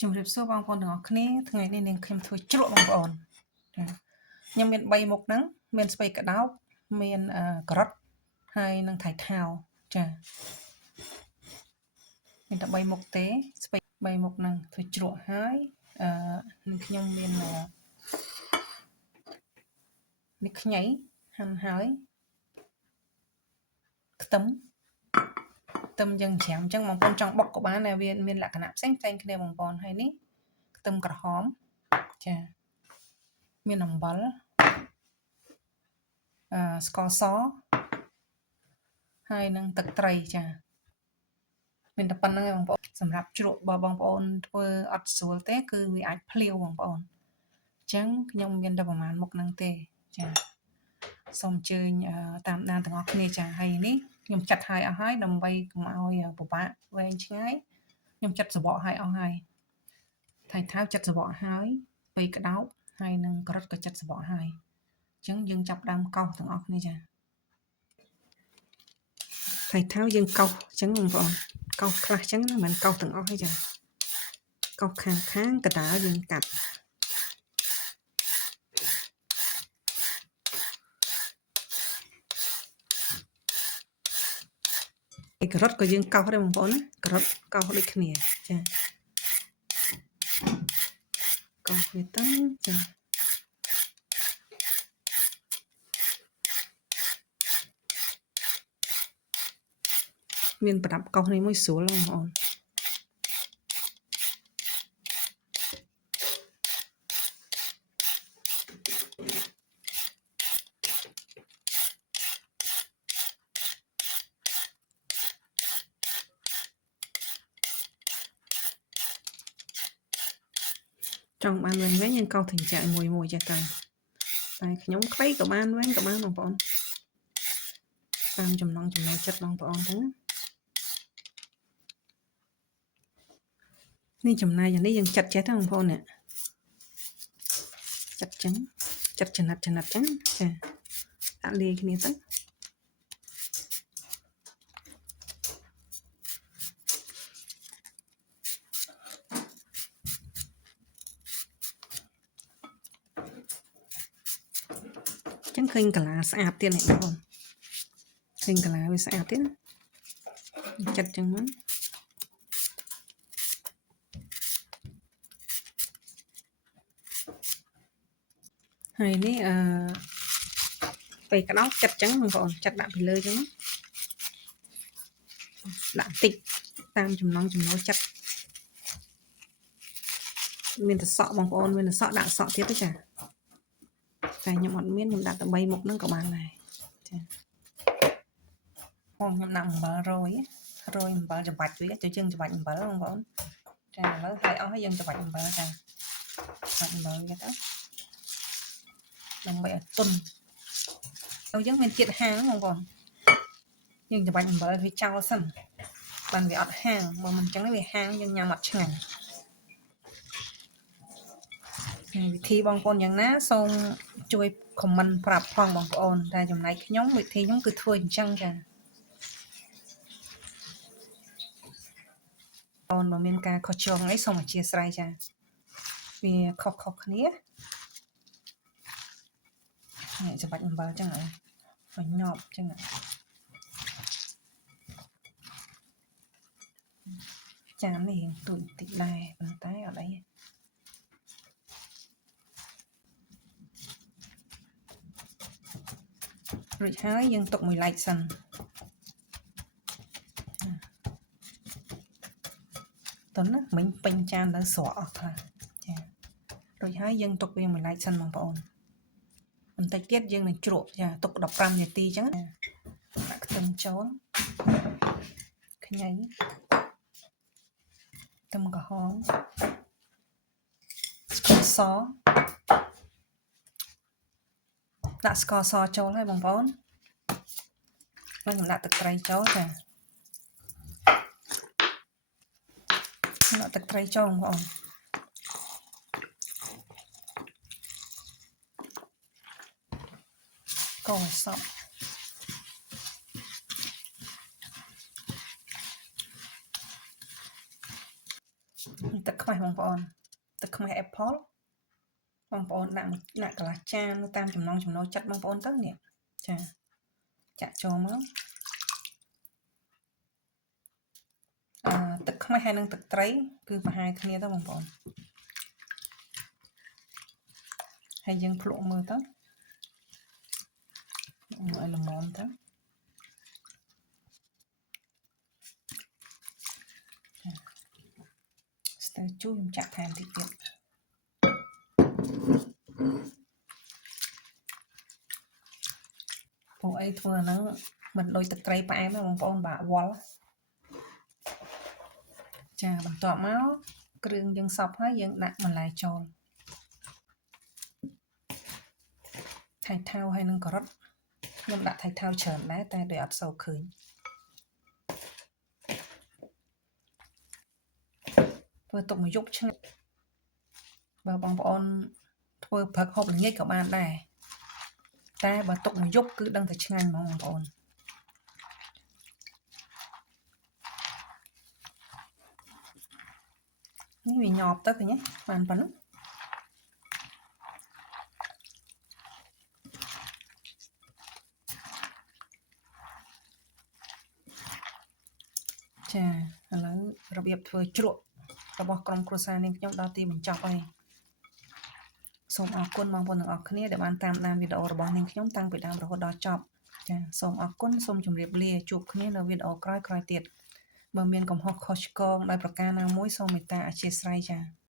ជំរាបសួរបងប្អូនទាំងអស់គ្នាថ្ងៃនេះនាងខ្ញុំធ្វើជ្រក់បងប្អូនខ្ញុំមាន3មុខហ្នឹងមានស្ពៃក្តោបមានការ៉ុតហើយនិងថៃថាវចាមានតែ3មុខទេស្ពៃ3មុខហ្នឹងធ្វើជ្រក់ហើយនឹងខ្ញុំមាននេះខ្ញីហាន់ហើយខ្ទឹមយើងច្រាមអញ្ចឹងបងប្អូនចង់បុកក៏បានតែវាមានលក្ខណៈផ្សេងគ្នាបងប្អូនហើយនេះខ្ទឹមក្រហមចាមានអំបិលស្ករសហើយនឹងទឹកត្រីចាមានតែប៉ុណ្្នឹងឯងបងប្អូនសម្រាប់ជ្រក់បើបងប្អូនធ្វើអត់ស្រួលទេគឺវាអាចភ្លាវបងប្អូនអញ្ចឹងខ្ញុំមានតែប្រហែលមុខហ្នឹងទេចាសូមអញ្ជើញតាមដានទាំងអស់គ្នាចាហើយនេះខ្ញុំចាត់ឲ្យអស់ហើយដើម្បីកុំឲ្យពិបាកវែងឆ្ងាយខ្ញុំចាត់សបកឲ្យអស់ហើយថៃថាវចាត់សបកហើយពេលក្តោបហើយនឹងការ៉ុតក៏ចាត់សបកហើយអញ្ចឹងយើងចាប់ដើមកោសទាំងអស់គ្នាចាថៃថាវយើងកោសអញ្ចឹងបងប្អូនកោសខ្លះអញ្ចឹងណាមិនកោសទាំងអស់ទេចាកោសខាងកណ្ដាលយើងកាត់ការ៉ុតក៏យើងកោសដែរបងប្អូនណាការ៉ុតកោសដូចគ្នាចាកោសវាទៅចាមានប្រដាប់កោសនេះមួយស្រួលបងប្អូនចង់បានវិញយើងកោសត្រជាក់មួយចេះតែខ្ញុំខ្លីក៏បានវិញក៏បានបងប្អូនតាមចំណង់ចំណូលចិត្តបងប្អូនទៅនេះចំណែកយ៉ាងនេះយើងចាត់ចេះទេបងប្អូននេះចាត់ចឹងចាត់ចំណិតចឹងចាដាក់លាយគ្នាទៅចឹងឃើញកាឡាស្អាតទៀតនេះបងប្អូនឃើញកាឡាវាស្អាតទៀតចាត់ចឹងមកហើយនេះពេលក្តោបចាត់ចឹងបងប្អូនចាត់ដាក់ពីលើចឹងដាក់តិចតាមចំណង់ចំណូលចិត្តមានតែសក់បងប្អូនមានតែសក់ដាក់សក់ទៀតទេចាតែខ្ញុំអត់មានខ្ញុំដាក់តែ3មុខហ្នឹងក៏បានដែរចាខ្ញុំដាក់អំបិលរយអំបិលច្របាច់វាចូលជើងច្របាច់អំបិលបងប្អូនចាឥឡូវហើយអស់ហើយយើងច្របាច់អំបិលចាច្របាច់អំបិលវាទៅដើម្បីឲ្យទន់ហើយយើងមានជាតិហាងបងប្អូនយើងច្របាច់អំបិលវាចោលសិនបានវាអត់ហាងបើមិនអញ្ចឹងវាហាងយើងញ៉ាំអត់ឆ្ងាញ់វិធីបងប្អូនយ៉ាងណាសូមជួយខមមិនប្រាប់ផងបងប្អូនតែចំណែកខ្ញុំវិធីខ្ញុំគឺធ្វើអញ្ចឹងចាបងបើមានការខុសឆ្គងអីសូមអធិស្ឋានចាវាខុសគ្នានេះច្បាច់អំបិលអញ្ចឹងឲ្យញប់អញ្ចឹងចាននេះរៀងទួយតិចដែរប៉ុន្តែអត់អីរួចហើយយើងទុកមួយឡែកសិនតោះណាមិញពេញចានទៅស្រក់អស់ខ្លះចារួចហើយយើងទុកវាមួយឡែកសិនបងប្អូនបន្តិចទៀតយើងនឹងជ្រក់ចាទុក15នាទីអញ្ចឹងដាក់ខ្ទឹមចូលខ្ញីខ្ទឹមក្រហមស្ករសដាក់ស្ករសចូលហើយបងប្អូនហើយខ្ញុំដាក់ទឹកត្រីចូលចាដាក់ទឹកត្រីចូលបងប្អូនកូរឲ្យសព្វទឹកខ្មេ ខ្មេះបងប្អូនទឹកខ្មេះ apple បងប្អូនដាក់កន្លះចានតាមចំណង់ចំណូលចិត្តបងប្អូនទៅនេះចាចាក់ចូលមកទឹកខ្មេះហើយនឹងទឹកត្រីគឺប្រហែលគ្នាទៅបងប្អូនហើយយើងភ្លក់មើលទៅឲ្យល្មមទៅស្ទើរជូរខ្ញុំចាក់ថែមតិចទៀតពួកអីធ្វើអាហ្នឹងមិនដូចទឹកត្រីផ្អែមទេបងប្អូនបាក់វល់ចាបន្ទាប់មកគ្រឿងយើងសពហើយយើងដាក់បន្លែចូលថៃថាវហើយនឹងការ៉ុតខ្ញុំដាក់ថៃថាវច្រើនដែរតែដូចអត់សូវឃើញធ្វើទុកមួយយប់ឆ្ងាញ់បើបងប្អូនធ្វើព្រឹកហូបល្ងាចក៏បានដែរតែបើទុកមួយយប់គឺដឹងតែឆ្ងាញ់ហ្មងបងប្អូននេះវាញាប់ទៅឃើញទេបានប៉ុណ្ណឹងចាឥឡូវរបៀបធ្វើជ្រក់របស់ក្រុមគ្រួសារនាងខ្ញុំដល់ទីបញ្ចប់ហើយសូមអរគុណបងប្អូនទាំងអស់គ្នាដែលបានតាមដានវីដេអូរបស់នាងខ្ញុំតាំងពីដើមរហូតដល់ចប់ចាសូមអរគុណសូមជម្រាបលាជួបគ្នានៅវីដេអូក្រោយៗទៀតបើមានកំហុសខុសឆ្គងដោយប្រការណាមួយសូមមេត្តាអធ្យាស្រ័យចា